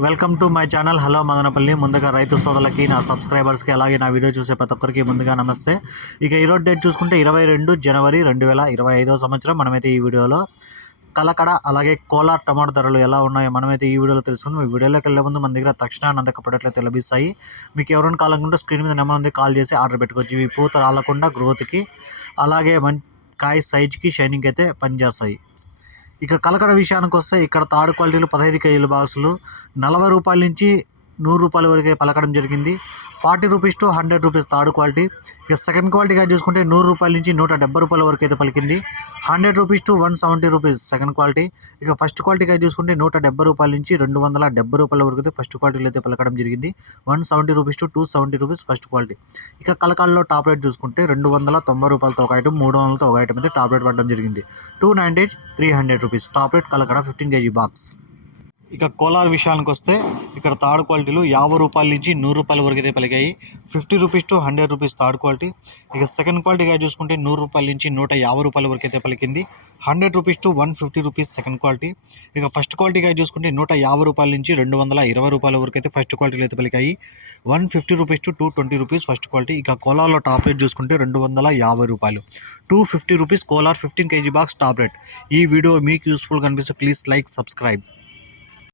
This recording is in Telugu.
Welcome to my channel. Hello Madanapalle. ముందుగా రైతు సోదరులకి నా సబ్స్క్రైబర్స్కి అలాగే నా వీడియో చూసే ప్రతి ఒక్కరికి ముందుగా నమస్తే. ఇక ఈరోజు డేట్ చూసుకుంటే ఇరవై రెండు జనవరి రెండు వేల ఇరవై ఐదో సంవత్సరం. మనమైతే ఈ వీడియోలో కలకడ అలాగే కోలార్ టమాటో ధరలు ఎలా ఉన్నాయో మనమైతే ఈ వీడియోలో తెలుసుకుని మీ వీడియోలోకి వెళ్ళే ముందు మన దగ్గర తక్షణ అందకపోవట్లయితే లభిస్తాయి మీకు ఎవరైనా కావాలనుకుంటే స్క్రీన్ మీద నెంబర్ ఉంది కాల్ చేసి ఆర్డర్ పెట్టుకోవచ్చు. ఇవి పూత రాలకుండా గ్రోత్కి అలాగే మం కాయ సైజ్కి షైనింగ్ అయితే పనిచేస్తాయి. ఇక కలకడ విషయానికి వస్తే ఇక్కడ తాడు క్వాలిటీలు పదహైదు కేజీల బాక్సులు. నలభై రూపాయల నుంచి నూరు రూపాయల వరకే పలకడం జరిగింది. Forty rupees to hundred rupees third quality. ఇక సెకండ్ క్వాలిటీగా చూసుకుంటే నూరు రూపాయల నుంచి నూట డెబ్బై రూపాయల వరకు అయితే పలికింది. Hundred rupees to one seventy rupees second quality. ఇక ఫస్ట్ క్వాలిటీగా చూసుకుంటే నూట డెబ్బై రూపాయల నుంచి రెండు వందల డెబ్బై రూపాయల వరకు అయితే ఫస్ట్ క్వాలిటీలో అయితే పలకడం జరిగింది. One seventy rupees to two seventy rupees first quality. ఇక కలకాల్లో టాప్ రేట్ చూసుకుంటే రెండు వందల తొంభై రూపాయలతో ఒక ఐటమ్ మూడు వందలతో ఒక ఐటమ్ అయితే టాప్ రేట్ పడడం జరిగింది. Two ninety three hundred rupees. Top rate Kalakada fifteen KG box. ఇక కోలార్ విషయానికి వస్తే ఇక్కడ థర్డ్ క్వాలిటీలు యాభై రూపాయల నుంచి నూరు రూపాయల వరకు అయితే పలికాయి. Fifty rupees to hundred rupees third quality. ఇక సెకండ్ క్వాలిటీగా చూసుకుంటే నూరు రూపాయల నుంచి నూట యాభై రూపాయల వరకు అయితే పలికింది. Hundred rupees to one fifty rupees second quality. ఇక ఫస్ట్ క్వాలిటీగా చూసుకుంటే నూట యాభై రూపాయల నుంచి రెండు వందల ఇరవై రూపాయల వరకు అయితే ఫస్ట్ క్వాలిటీలు అయితే పలికాయి. One fifty rupees to two twenty rupees first quality. ఇక కోలార్లో టాప్ రేట్ చూసుకుంటే రెండు వందల యాభై రూపాయలు. Two fifty rupees Kolar fifteen KG box top rate. ఈ వీడియో మీకు యూస్ఫుల్ కనిపిస్తే ప్లీజ్ లైక్ సబ్స్క్రైబ్.